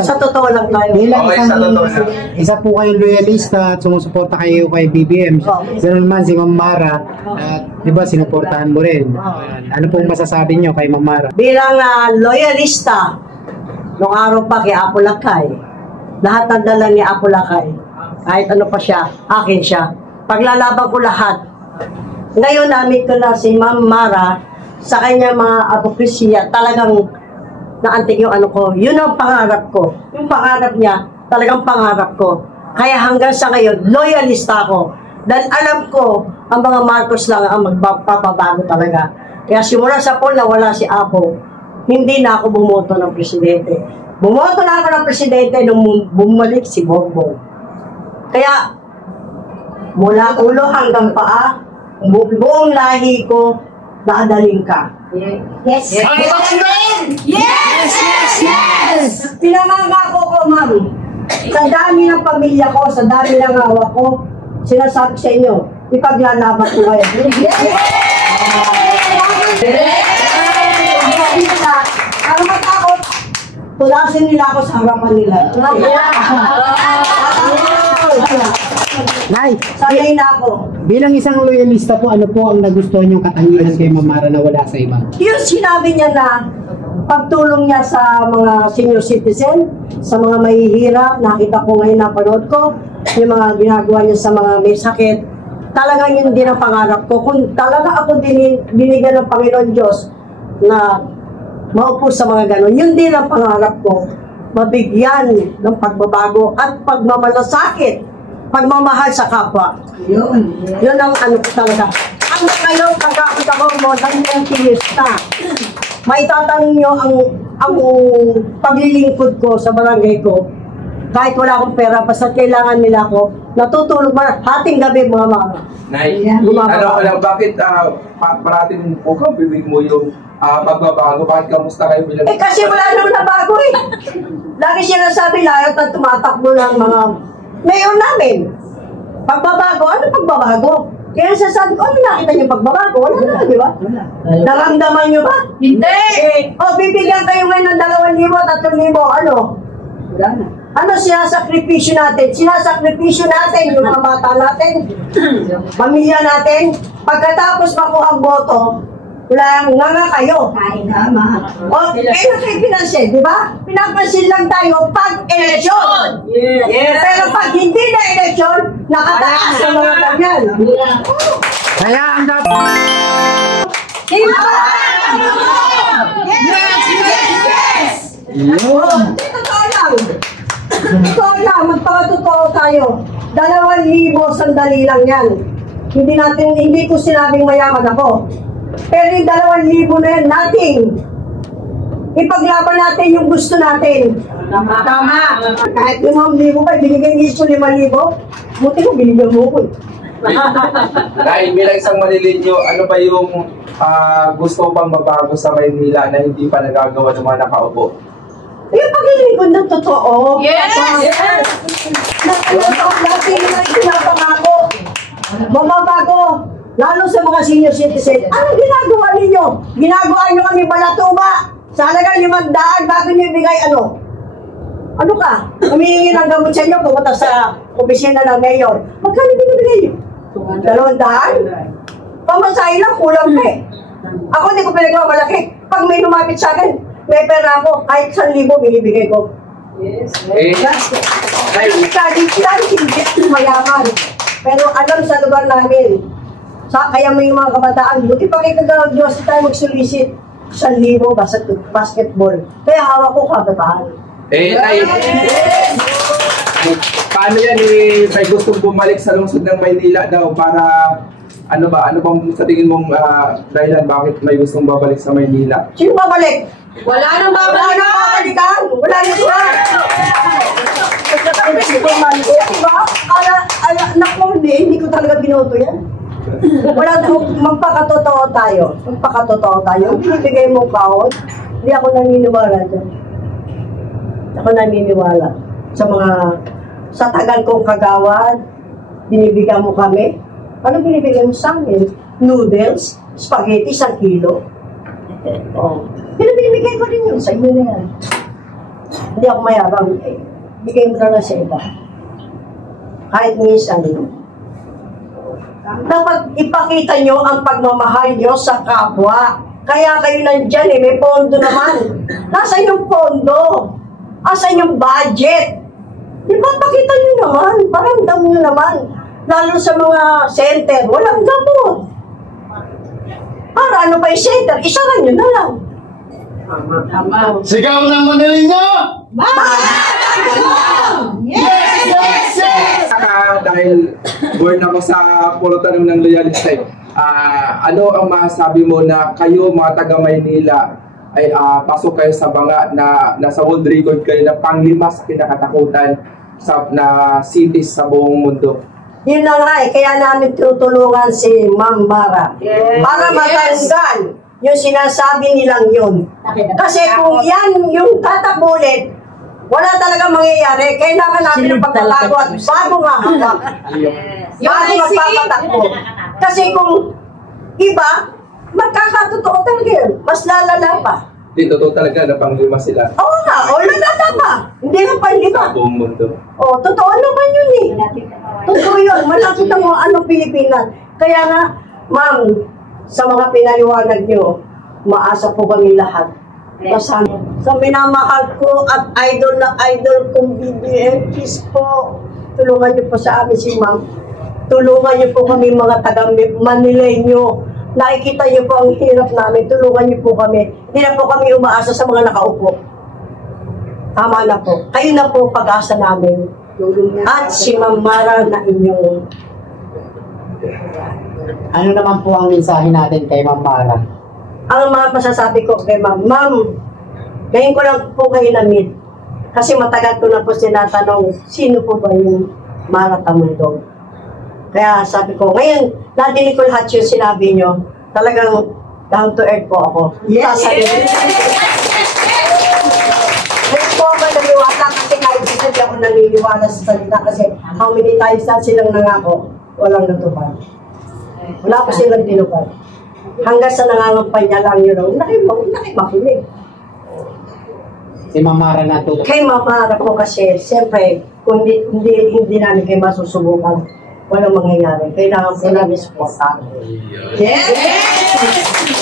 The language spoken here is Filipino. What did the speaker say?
Sa totoo lang tayo. Bilang isa po kayong loyalista at sumusuporta kayo kay BBM. Ganun naman si Ma'am Mara, di ba sinuportahan mo rin? Ano pong masasabi nyo kay Ma'am Mara? Bilang loyalista, nung araw pa kay Apo Lakay, lahat ng dala ni Apo Lakay, kahit ano pa siya, akin siya. Paglalaban ko lahat. Ngayon, namit ko na si Ma'am Mara sa kanya mga advocacy, talagang naantig yung ano ko. Yun ang pangarap ko. Yung pangarap niya, talagang pangarap ko. Kaya hanggang sa ngayon, loyalista ako. Dahil alam ko, ang mga Marcos lang ang magpapabago talaga. Kaya simula sa poll na wala si Apo, hindi na ako bumoto ng presidente. Bumoto na ako ng presidente nung bumalik si Bongbong. Kaya, mula ulo hanggang paa, buong lahi ko, dadalhin ka. Yes! Yes! Pinamangako ko, ma'am. Sa dami ng pamilya ko, sa dami ng awa ko, sinasabi sa inyo, ipaglalaban ko kayo. Ang matakot, tulasin nila ako sa harapan nila. Nay, Sanay na ako. bilang isang loyalista po, ano po ang nagustuhan yung katangian kay Ma'am Mara na wala sa iba? Yung sinabi niya na pagtulong niya sa mga senior citizen, sa mga mahihirap, nakita ko ngayon, napanood ko, yung mga ginagawa niya sa mga may sakit, talagang yun din ang pangarap ko. Kung talaga ako binigyan ng Panginoon Diyos na maupo sa mga ganon, yun din ang pangarap ko. Mabigyan ng pagbabago at pagmamalasakit, pagmamahal sa kapwa. Yun ang ano ko talaga. Hanggang ngayon, pagkakot ako mo, ng 20 years na, maitatanong nyo ang paglilingkod ko sa barangay ko. Kahit wala akong pera, basta kailangan nila ako, natutulog ba, hating gabi mga Nay, bakit parating po ka, bibig mo yung pagbabago? Bakit kamusta kayo bilang... kasi wala naman na bago eh. Lagi siya nasabi, lahat at tumatakbo ng mga mayor namin. Pagbabago, ano pagbabago? Kaya sasabi ko, ano nakita niyo pagbabago? Wala na, di ba? Naramdaman niyo ba? Hindi! Bibigyan kayo ngayon ng 2,000, 3,000, ano? Wala na. Ano sinasakripisyo natin? Sinasakripisyo natin yung mga bata natin, pamilya natin. Pagkatapos makuha ang boto, wala nga kayo. Ay, tama. O, kaya kayo pinansin, di ba? Pinapansin lang tayo pag eleksyon. Yes. Pero pag hindi na eleksyon, nakataas ang mga ganyan. Kaya ang dapat... Diba? Yes! Totoo lang. Totoo lang, magpakatotoo tayo. 2,000 sandali lang yan. Hindi ko sinabing mayaman ako. Pero yung 2,000 na yan, nothing. Ipaglaban natin yung gusto natin. Tama. Kahit 5,000 pa, binigyan niyo 5,000. Buti ko, binigyan mo ko. Dahil bilang isang Manileño, ano ba yung gusto pang mabago sa Maynila na hindi pa nagagawa ng mga nakaupo? Yung paglilingkod ng totoo. Yes! Yes! Lagi na pinapangako. Mababago. Lalo sa mga senior citizen. Anong ginagawa ninyo? Ginagawa nyo kami balatuba. Sa halagang 500 bago nyo ibigay ano? Ano ka? Humihingi ng gamot sa inyo, pumunta sa opisina ng mayor. Magkano binibigay nyo? 200? Pamasahe lang, kulang pa eh. Ako hindi ko pinagawa malaki. Pag may lumapit sa akin, may pera ako, kahit 1,000 binibigay ko. Yes. Hindi mayaman. Pero alam sa lugar namin, kaya may mga kabataan, buti pa kayo kagawag-Diyos tayo mag-solicit 1,000 basketball. Kaya hawak ko kabataan. Paano yan may gustong bumalik sa lungsod ng Maynila daw para ano bang sa tingin mong dahilan bakit may gustong babalik sa Maynila? Sino babalik? Wala nang babalikan! Wala na siya! Diba? Naku, hindi ko talaga binoto yan. Wala, magpakatotoo tayo. Binibigay mo kaon, hindi ako naniniwala dyan. Ako naniniwala sa tagal kong kagawad, binibigyan mo kami. Ano binibigyan mo sa amin? Noodles, spaghetti, 1 kilo. Pinabibigay ko rin yun sa inyo na yan. Hindi ako mayabang. Bigay mo talaga sa iba. Kahit minsan. Dapat ipakita nyo ang pagmamahal nyo sa kapwa. Kaya kayo nandyan may pondo naman. Nasaan yung pondo? Asan yung budget? Di ba pakita nyo naman? Paramdam nyo naman. Lalo sa mga center, walang gamot. Para ano pa yung center? Isaran nyo na lang. Sigaw ng Manila! Yes! Yes! Yes! Dahil born ako sa puro tanong ng loyalista, ano ang masabi mo na kayo mga taga Maynila ay pasok kayo sa banga na nasa world record kayo na pang-5 sa kinakatakutan na cities sa buong mundo? Yun na nga kaya namin tutulungan si Ma'am Mara. Para matanggal yung sinasabi nilang yun. Kasi kung yan yung tatakbulit, wala talaga mangyayari. Kailangan natin ng pagtatago at bagong hahawak. Bago magpapatakbo. Kasi kung iba, magkakatotoo talaga yun. Mas lalala pa. Hindi, totoo talaga na pang-5 sila Oo nga, lalala pa. Hindi na pang-5. sa buong mundo. Totoo naman yun eh. Totoo yun. Malapit ang mga anong Pilipinas. Kaya nga, ma'am, sa mga pinaliwanag nyo, maasa po kami lahat. Sa minamahal ko at idol na idol kong BBM, please po, tulungan niyo po sa amin si ma'am. Tulungan niyo po kami mga taga Manileño. Nakikita niyo po ang hirap namin. Tulungan niyo po kami. Hindi na po kami umaasa sa mga nakaupo. Tama na po. Kayo na po pag-asa namin. At si Ma'am Mara na inyong... Ano naman po ang mensahe natin kay Ma'am Mara? Ang mga masasabi ko kay Ma'am, ngayon ko lang po kayo na-meet. Kasi matagal ko na po sinatanong, sino po ba yung Mara Tamundong? Kaya sabi ko, ngayon, nadinig ko lahat yung sinabi nyo. Talagang down to earth po ako. Yes! Ngayon po ako naniwala kasi kahit isa di ako naniniwala sa salita kasi how many times na silang nangako, walang natupad. Wala pa silang tinupad. Hanggang sa nangangampanya lang yun, nakimakinig. Si Ma'am Mara natuto. Kay Mama ko kasi, siyempre, kung hindi namin kayo masusubukan, walang mangyayari. Kailangan po namin supportan. Yes!